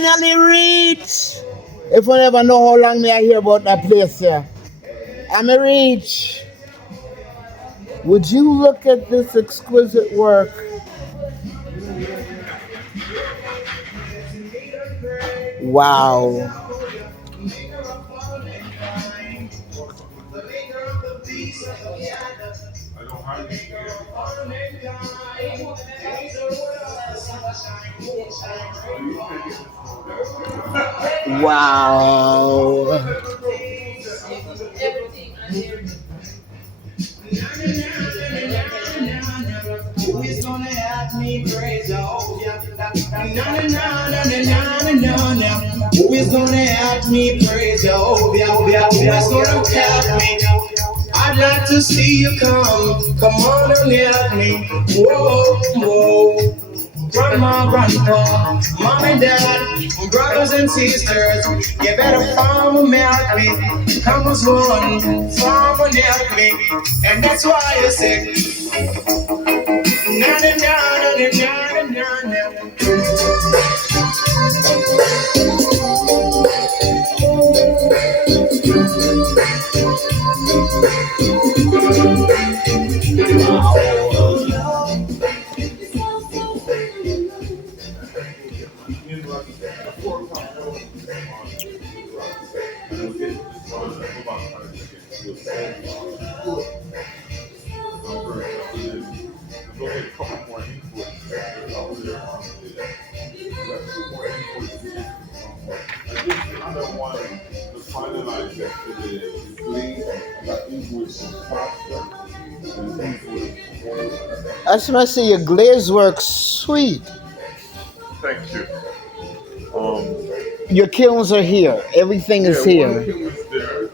finally reach. If you never know how long me I hear about that place here. I'm a reach. Would you look at this exquisite work? Wow. Wow. Who is gonna help me praise Jehovah? Who is gonna help me praise Jehovah? Who is gonna help me? I'd like to see you come on and help me. Whoa, whoa. Grandma, grandpa, mom and dad, brothers and sisters, you better farm and help me. Come on, son, farm and help me. And that's why I say, na na na na na na na. I just want to say your glaze works sweet. Thank you. Your kilns are here. Everything is One here. kiln is there.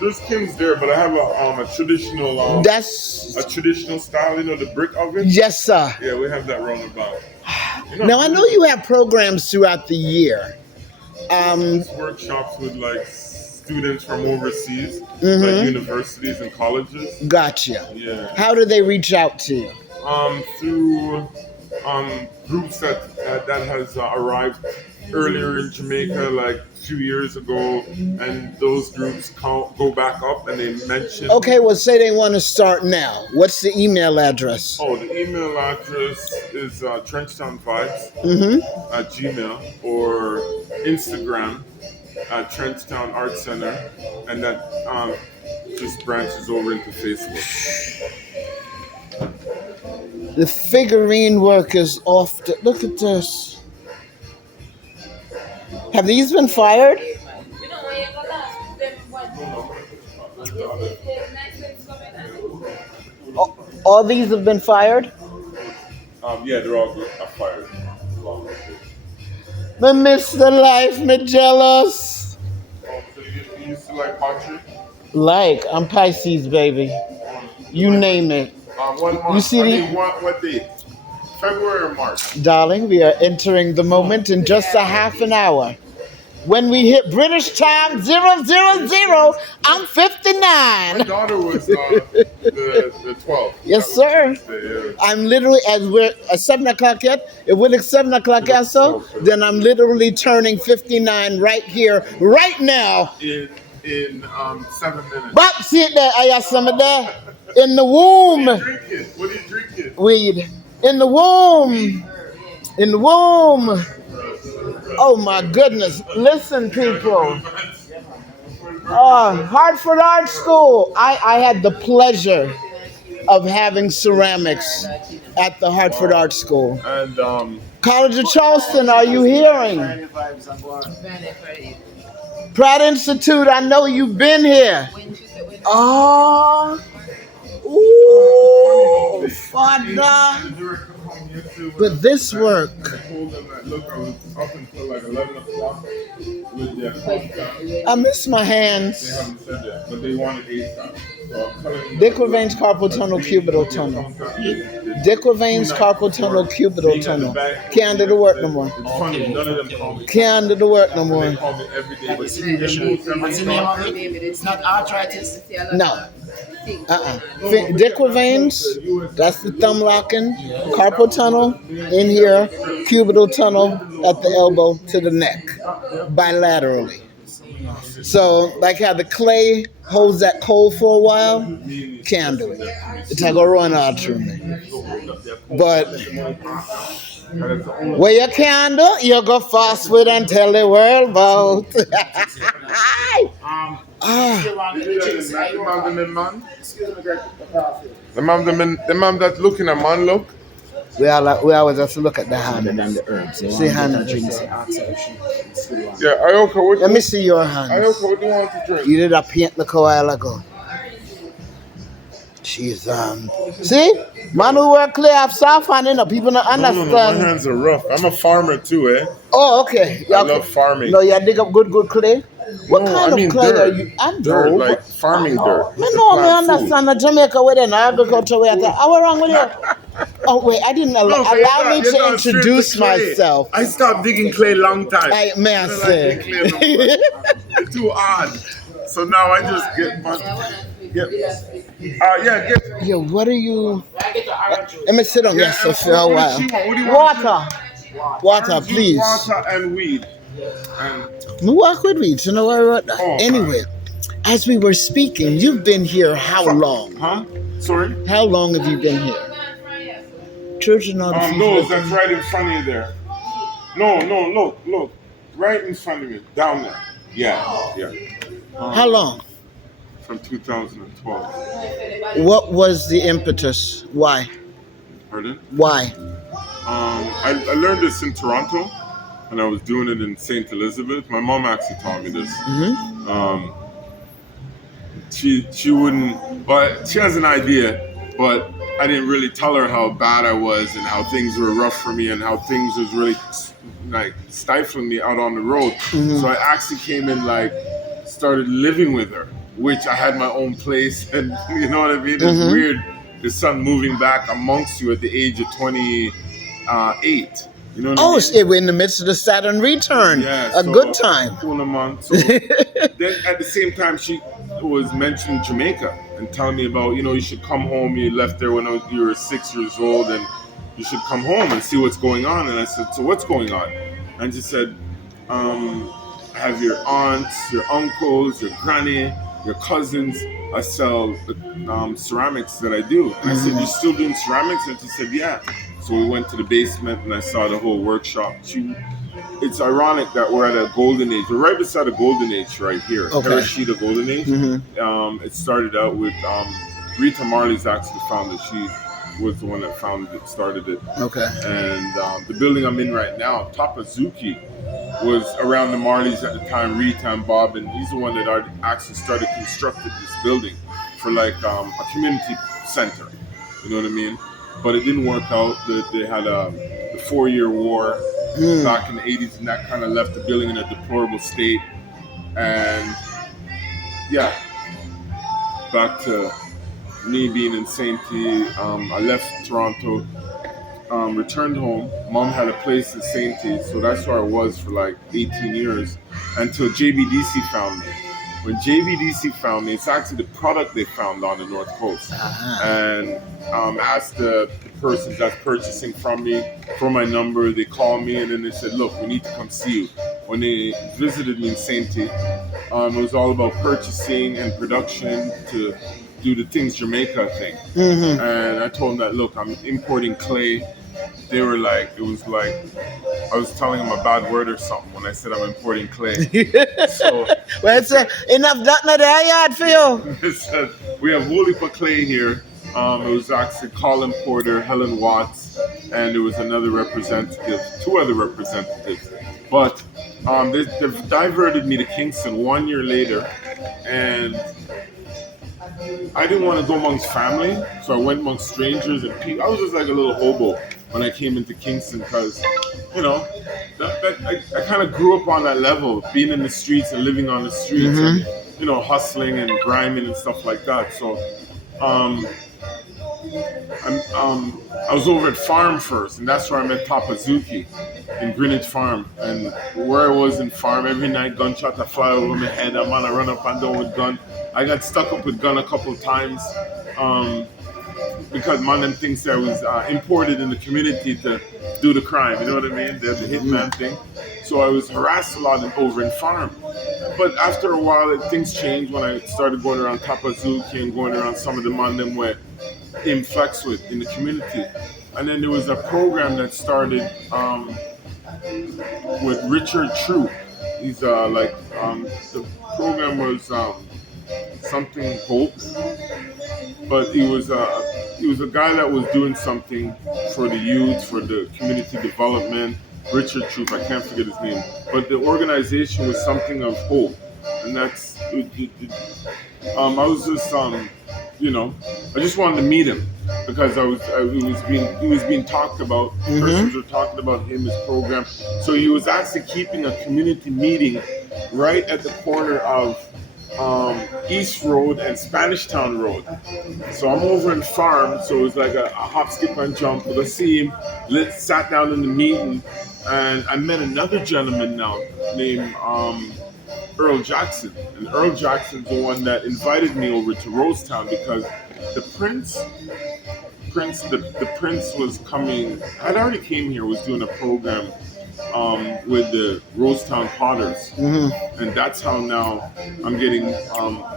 There's kilns there, but I have a traditional That's a traditional style, the brick oven. yes, sir. Yeah, we have that roundabout. Now I know you have programs throughout the year. Workshops with like students from overseas, like universities and colleges. Gotcha. Yeah. How do they reach out to you? Through groups that has arrived earlier in Jamaica, like 2 years ago, and those groups go back up and they mention. Okay, well, say they want to start now. What's the email address? Oh, the email address is trenchtownvibes at Gmail, or Instagram at Trenchtown Art Center, and that just branches over into Facebook. The figurine work is off. Look at this. Have these been fired? All these have been fired? Yeah, they're all fired. Me miss the life, me jealous. So you used to like pottery? Like, I'm Pisces, baby. You name it. 1 month. You see what date? February or March? Darling, we are entering the moment in just a half an hour. When we hit British time 000, I'm 59. My daughter was the 12th. Yes, sir. Yeah. I'm literally, as we're at 7 o'clock yet, if we're at 7 o'clock also, then I'm literally turning 59 right here, right now. In 7 minutes. But see it there, I got some of there. In the womb. What are you drinking? What are you drinking? Weed. In the womb. In the womb. Oh my goodness. Listen, people. Hartford Art School. I had the pleasure of having ceramics at the Hartford Art School. And College of Charleston, are you hearing? Pratt Institute, I know you've been here. Oh, ooh, Father. But this work. I miss my hands. They haven't said that, but they wanted ASAP. So Dick Revenge carpal tunnel, cubital tunnel. They Two veins, nights carpal before tunnel, cubital being at the tunnel. bank, Can't do the work no more. It's funny, none of them call me. Can't do the work no And they more. call me every day. But What's the name of it? It's not arthritis. No. Veins, that's the thumb locking. Carpal tunnel in here, cubital tunnel at the elbow to the neck, bilaterally. So, like how the clay holds that cold for a while, can't do it. It's like a run out through me. But where you can do, you go fast with and tell the world about. The man that's looking at man look. We always have to look at the hand. Other than the herbs. See hand. Yeah, Ayoka, what Let me see your hands. Ayoka, what do you want to drink? You did a paint look a while ago. Jeez, see? Man who work clay have soft hand, you know, people don't understand. No, my hands are rough. I'm a farmer too, eh? Oh, okay. I love farming. No, you dig up good clay? What kind of clay dirt. are you? Dirt, like farming dirt. I know, I understand that Jamaica with an agriculture way. How wrong with you? Oh, wait, I didn't allow me to introduce myself. I stopped digging clay long time. May I say? It's too odd. So now I just get Yo, what are you? Let me sit on this for a while. Water, please. Water and weed. Me walk with weed, you know what I wrote that? Anyway, as we were speaking, you've been here how long? Huh? Sorry? How long have you been here? Church and all the no, that's right in front of you there. No, look. Right in front of me. Down there. Yeah. How long? From 2012. What was the impetus? Why? Pardon? Why? I learned this in Toronto, and I was doing it in St. Elizabeth. My mom actually taught me this. Mm-hmm. She wouldn't, but she has an idea, but I didn't really tell her how bad I was and how things were rough for me and how things was really like stifling me out on the road. Mm-hmm. So I actually came in started living with her, which I had my own place, and you know what I mean? It's weird, the son moving back amongst you at the age of 28. You know what I mean? We're in the midst of the Saturn return. Yeah, a good time. Cool month. So then at the same time, she was mentioning Jamaica and telling me about, you should come home. You left there when you were 6 years old, and you should come home and see what's going on. And I said, so what's going on? And she said, I have your aunts, your uncles, your granny, your cousins. I sell ceramics that I do. And I said, you're still doing ceramics? And she said, yeah. So we went to the basement and I saw the whole workshop. It's ironic that we're at a golden age. We're right beside a golden age right here. Okay. Hiroshima golden age. Mm-hmm. It started out with Rita Marley's actually the founder. She was the one that started it. Okay. And the building I'm in right now, Tapazuki, was around the Marleys at the time, Rita and Bob, and he's the one that actually started constructing this building for a community center. You know what I mean? But it didn't work out. They had the 4-year war back in the 80s, and that kind of left the building in a deplorable state. And back to me being in St. I left Toronto, returned home. Mom had a place in St. So that's where I was for 18 years until JBDC found me. When JBDC found me, it's actually the product they found on the North Coast. And asked the person that's purchasing from me for my number. They called me and then they said, look, we need to come see you. When they visited me in St. it was all about purchasing and production to do the Things Jamaica thing. Mm-hmm. And I told them that, look, I'm importing clay. They were I was telling them a bad word or something when I said I'm importing clay. So, well, it's enough that not there yard for you. They said, we have woolly for clay here. It was actually Colin Porter, Helen Watts, and there was another representative, 2 other representatives. But they've diverted me to Kingston 1 year later, and I didn't want to go amongst family, so I went amongst strangers and people. I was just like a little hobo when I came into Kingston because, I kind of grew up on that level, being in the streets and living on the streets and, hustling and grinding and stuff like that. So I was over at Farm first, and that's where I met Tapazuki in Greenwich Farm. And where I was in Farm, every night gunshot that fly over my head. I'm on a run up and down with gun. I got stuck up with gun a couple of times because one of them thinks that I was imported in the community to do the crime. You know what I mean? The hitman thing. So I was harassed a lot over in Farm. But after a while, things changed when I started going around Tapazuki and going around some of the man them where influx with in the community. And then there was a program that started with Richard True. He's the program was something Hope, but he was a guy that was doing something for the youth, for the community development. Richard Troop, I can't forget his name, but the organization was something of hope, and that's. I was just, I just wanted to meet him because he was being talked about. Persons were talking about him, his program. So he was actually keeping a community meeting right at the corner of East Road and Spanish Town Road. So I'm over in Farm, so it was like a hop, skip, and jump. But I see him, sat down in the meeting, and I met another gentleman now named Earl Jackson. And Earl Jackson's the one that invited me over to Rosetown because the Prince was coming. I'd already came here, was doing a program with the Rosetown Potters, and that's how now I'm getting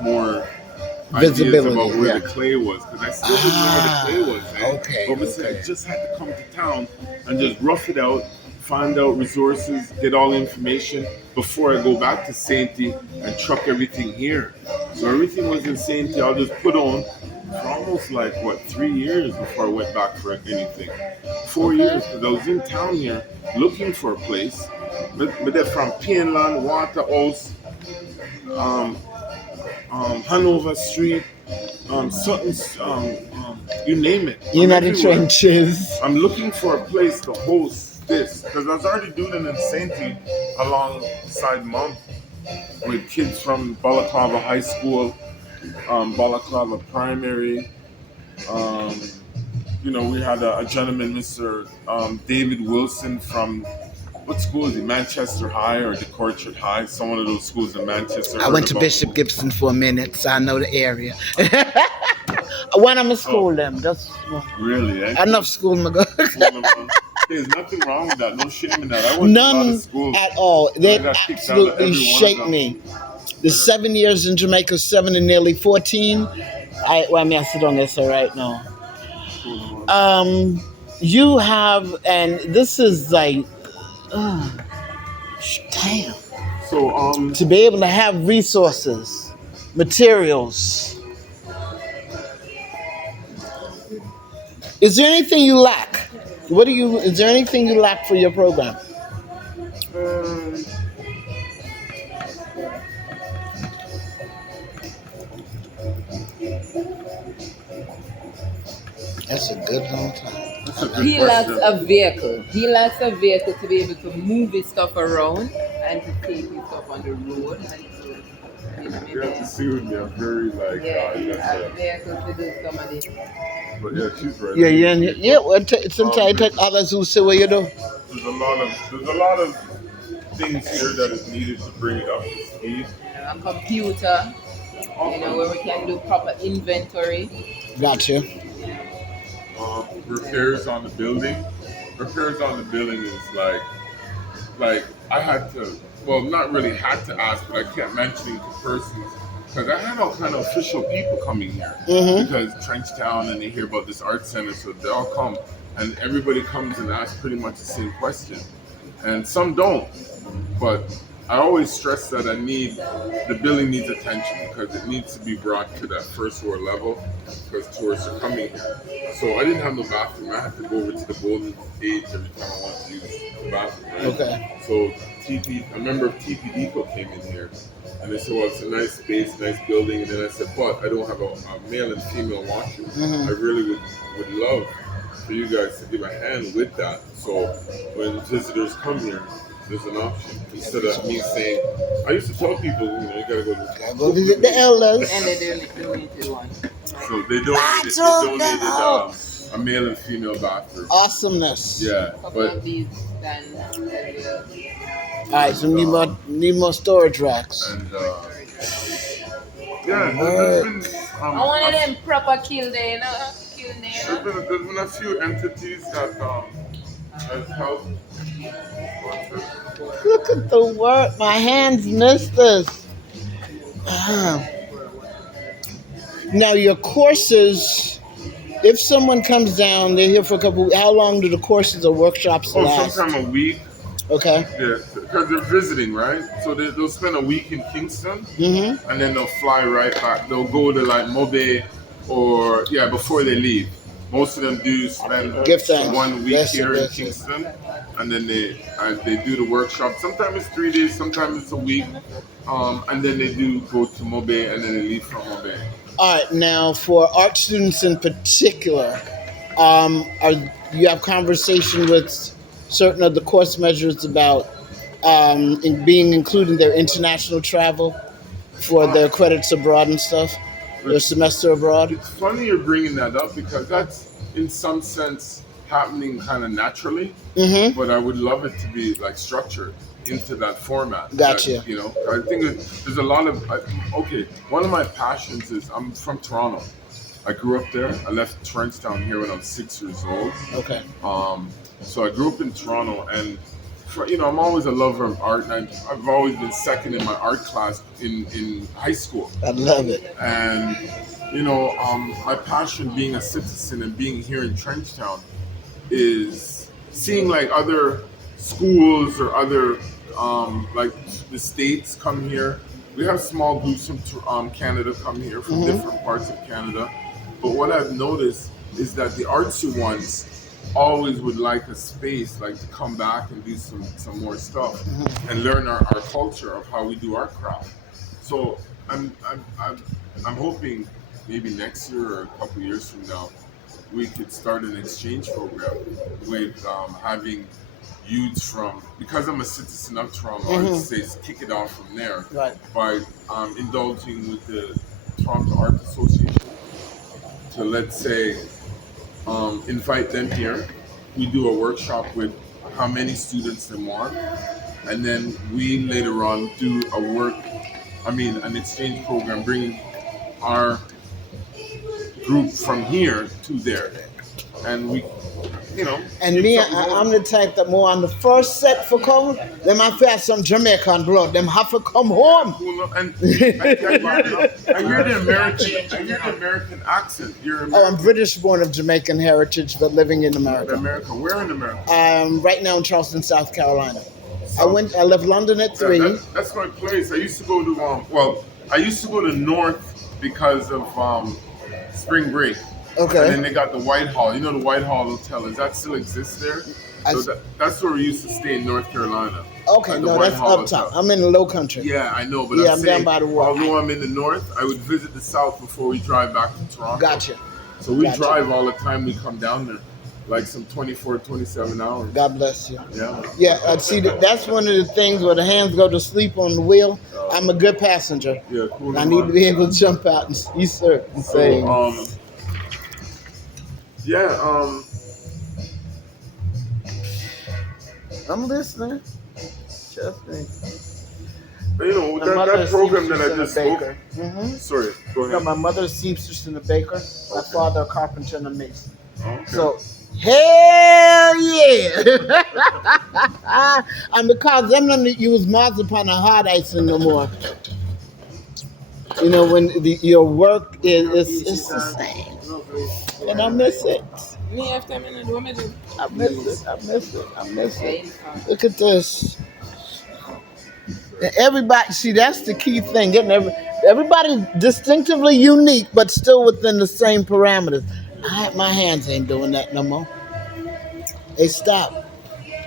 more ideas about where the clay was, because I still didn't know where the clay was. Obviously, I just had to come to town and just rough it out, find out resources, get all the information before I go back to Sainty and truck everything here. So everything was in Sainty. I'll just put on for almost 3 years before I went back for anything. 4 years, because I was in town here looking for a place. But they're from Pienland, Waterhouse, Hanover Street, Sutton, you name it. United Trenches. I'm looking for a place to host this, because I was already doing it in Sainty alongside Mom with kids from Balaclava High School, Balaclava Primary. We had a gentleman, Mr. David Wilson from, what school is he? Manchester High or DeCorchard High? Some one of those schools in Manchester. I went to Bishop Gibson for a minute, so I know the area. When I'm in school, them. That's really enough school, my God. There's nothing wrong with that. No shame in that. I went to a lot of schools at all. They absolutely shaped me. The 7 years in Jamaica, 7 and nearly 14. I sit on this right now. You have, and this is like, damn. So to be able to have resources, materials. Is there anything you lack? Is there anything you lack for your program? That's a good long time. He lacks a vehicle. He lacks a vehicle to be able to move his stuff around and to take his stuff on the road. You have to see with me. I'm very a vehicle to do some of this. But yeah, she's right. Yeah. Sometimes take others who say what you do. There's a lot of things here that is needed to bring it up to speed. A computer, where we can do proper inventory. Gotcha. Repairs on the building. Repairs on the building is like I had to, well, not really had to ask, but I kept mentioning to persons, because I had all kind of official people coming here because Trenchtown, and they hear about this art center, so they all come, and everybody comes and asks pretty much the same question, and some don't, but I always stress that the building needs attention, because it needs to be brought to that first floor level, because tourists are coming here. So I didn't have no bathroom. I had to go over to the Golden Age every time I wanted to use the bathroom. Right? Okay. So a member of TP Depot came in here, and they said, well, it's a nice space, nice building. And then I said, but I don't have a male and female washroom. I really would love for you guys to give a hand with that. So when visitors come here, There's an option instead of me saying. I used to tell people, you gotta go. Gotta go visit the elders. And they donated one. So they donated a male and female bathroom. Awesomeness. Yeah, Couple but of these stands. All right, so need more storage racks. and yeah, Alright. there's been I wanted them proper kill day, you know? Kill day. there's been a few entities that has helped. Look at the work. My hands missed this. Now your courses, if someone comes down, they're here for a couple. How long do the courses or workshops last? Sometime a week. Okay. Yeah, because they're visiting, right? So they'll spend a week in Kingston, Mm-hmm. and then they'll fly right back. They'll go to like Mobe, or before they leave. Most of them do spend Give thanks. 1 week Yes, here in yes, yes. Kingston, and then they do the workshop. Sometimes it's 3 days, sometimes it's a week, and then they do go to Mobe, and then they leave from Mobe. All right. Now, for art students in particular, you have conversation with certain of the course measures about being included in their international travel for their credits abroad and stuff, their semester abroad? It's funny you're bringing that up because that's in some sense happening kind of naturally, Mm-hmm. but I would love it to be like structured into that format. Gotcha. That, I think there's a lot of one of my passions is I'm from Toronto. I grew up there. I left Trenchtown here when I was 6 years old. Okay. So I grew up in Toronto, and I'm always a lover of art, and I've always been second in my art class in high school. I love it. And my passion being a citizen and being here in Trenchtown is seeing like other schools or other like the states come here. We have small groups from Canada come here from different parts of Canada. But what I've noticed is that the artsy ones always would like a space, like to come back and do some more stuff and learn our culture of how we do our craft. So I'm hoping maybe next year or a couple years from now we could start an exchange program with having youths from, because I'm a citizen of Toronto, I would say kick it off from there by indulging with the Toronto Art Association to, let's say, invite them here. We do a workshop with how many students they want, and then we later on do an exchange program, bringing our group from here to there, and we, And me, I'm the type that more on the first set for come, them have to have some Jamaican blood. Them have to come home. And I hear the American accent. I'm British born of Jamaican heritage, but living in America. Where in America? Right now in Charleston, South Carolina. I left London at 3. That's my place. I used to go to North because of spring break. Okay. And then they got the White Hall. The White Hall Hotel. Does that still exist there? That's where we used to stay in North Carolina. Okay, no, that's uptown. I'm in the Low Country. Yeah, I know, but I'm down by the water. Although I'm in the North, I would visit the South before we drive back to Toronto. Gotcha. So we drive all the time. We come down there, like some 24, 27 hours. God bless you. Yeah. Yeah, see, that's one of the things where the hands go to sleep on the wheel. I'm a good passenger. Yeah, cool. I need to be able to jump out and see certain things. I'm listening. Trust me. That program that I just spoke. Sorry, go ahead. My mother's seamstress and a baker. My father a carpenter and a mason. Okay. So, hell yeah! And because them don't use marzipan or hard icing no more. When your work is the same. And I miss it. I miss it. Look at this. Everybody, see, that's the key thing. Getting everybody distinctively unique, but still within the same parameters. My hands ain't doing that no more. They stopped.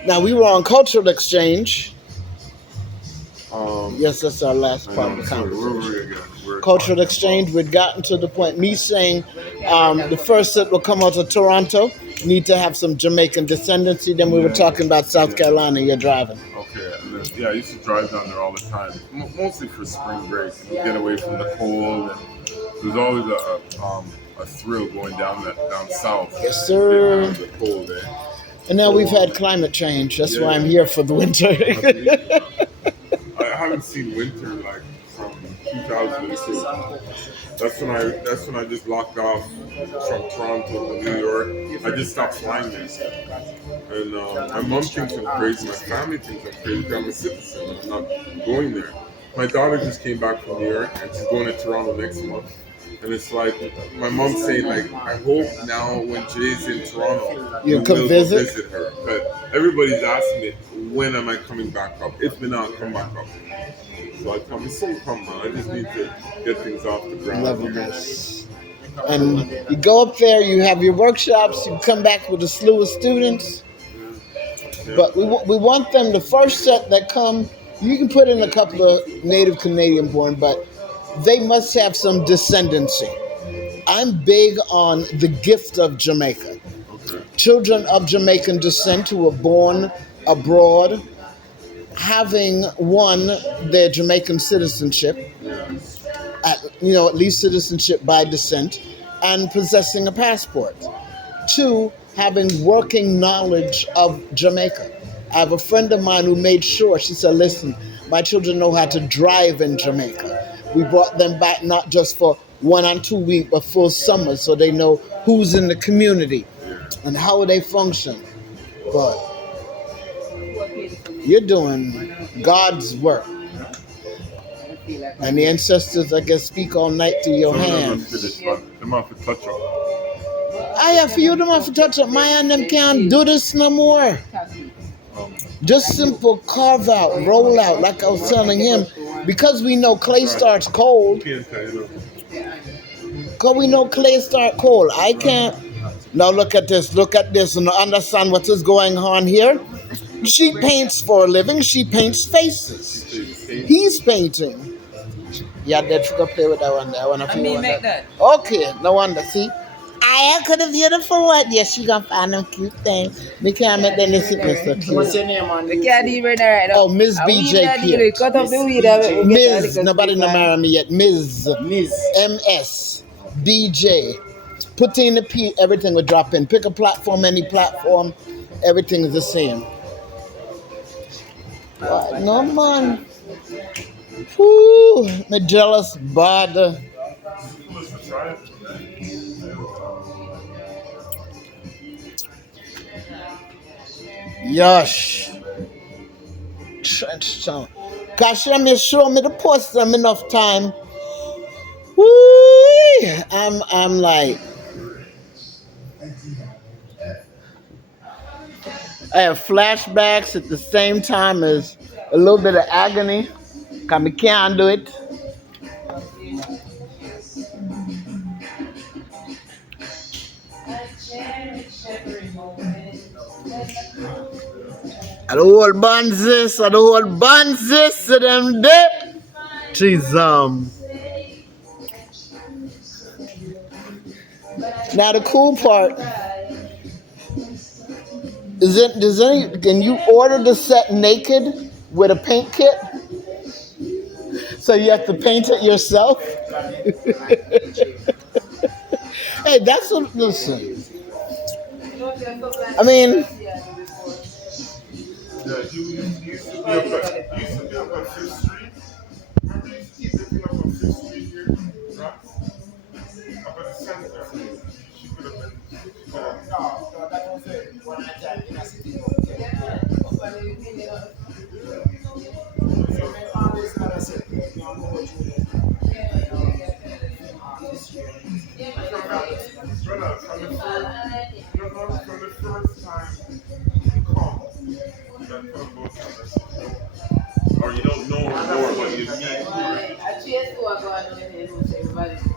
Now, we were on cultural exchange. Yes, that's our last part of the conversation. Cultural exchange, we'd gotten to the point, me saying the first set will come out of Toronto, need to have some Jamaican descendancy. Then we were talking about South Carolina, you're driving. Okay. Yeah, I used to drive down there all the time, mostly for spring break. Get away from the cold, and there's always a thrill going down south. Yes, sir. The cold, eh? And now we've had climate change. That's why I'm here for the winter. I haven't seen winter like from 2002. That's when I just locked off from Toronto to New York. I just stopped flying there. And my mom thinks I'm crazy. My family thinks I'm crazy because I'm a citizen. I'm not going there. My daughter just came back from New York and she's going to Toronto next month. And it's like my mom's saying, like, I hope now when Jay's in Toronto, you come visit her. But everybody's asking me, when am I coming back up? If not, come back up. So I tell me, soon come on. I just need to get things off the ground. Love this. And you go up there, you have your workshops, you come back with a slew of students. Yeah. But we want them, the first set that come, you can put in a couple of native Canadian born, but they must have some descendancy. I'm big on the gift of Jamaica. Okay. Children of Jamaican descent who were born abroad, having won their Jamaican citizenship, at least citizenship by descent, and possessing a passport. 2, having working knowledge of Jamaica. I have a friend of mine who made sure, she said, listen, my children know how to drive in Jamaica. We brought them back not just for 1 and 2 weeks, but full summer, so they know who's in the community and how they function. But you're doing God's work. And the ancestors, I guess, speak all night through your hands. Them have to touch up. I have for you, them have to touch up. My and them can't do this no more. Just simple carve out, roll out, like I was telling him. Because we know clay starts cold. Because we know clay starts cold. I can't. Now look at this and understand what is going on here. She paints for a living. She paints faces. He's painting. Yeah, let's go play with that one there. I want to feel that. Okay, no wonder. See? I could have beautiful one. Yes, she gonna find them cute things. We can't make them listen so cute. What's your name on the can't even right now. Oh, MsBJPeart. Cut off the weed. Ms. Nobody no marry me yet. Ms. MsBJ. Put in the P, everything will drop in. Pick a platform, any platform, everything is the same. What? No man. Whoo, me jealous bad. Yosh. Trench town. Gosh, let me show me the post them enough time. Woo! I'm like, I have flashbacks at the same time as a little bit of agony. Cause I can't do it. And the whole buns this, to them there. Jeez, Now the cool part is can you order the set naked with a paint kit? So you have to paint it yourself? Hey, that's what, listen. I mean, yeah, you used to be up on 5th Street. Remember you used to keep looking up on 5th Street here? Right? Up at the center. She could have been. No, that was it. One at a time in a city. So they always got to say, you know, more Brenda, from the first time you come, or you don't know her more, but you meet her.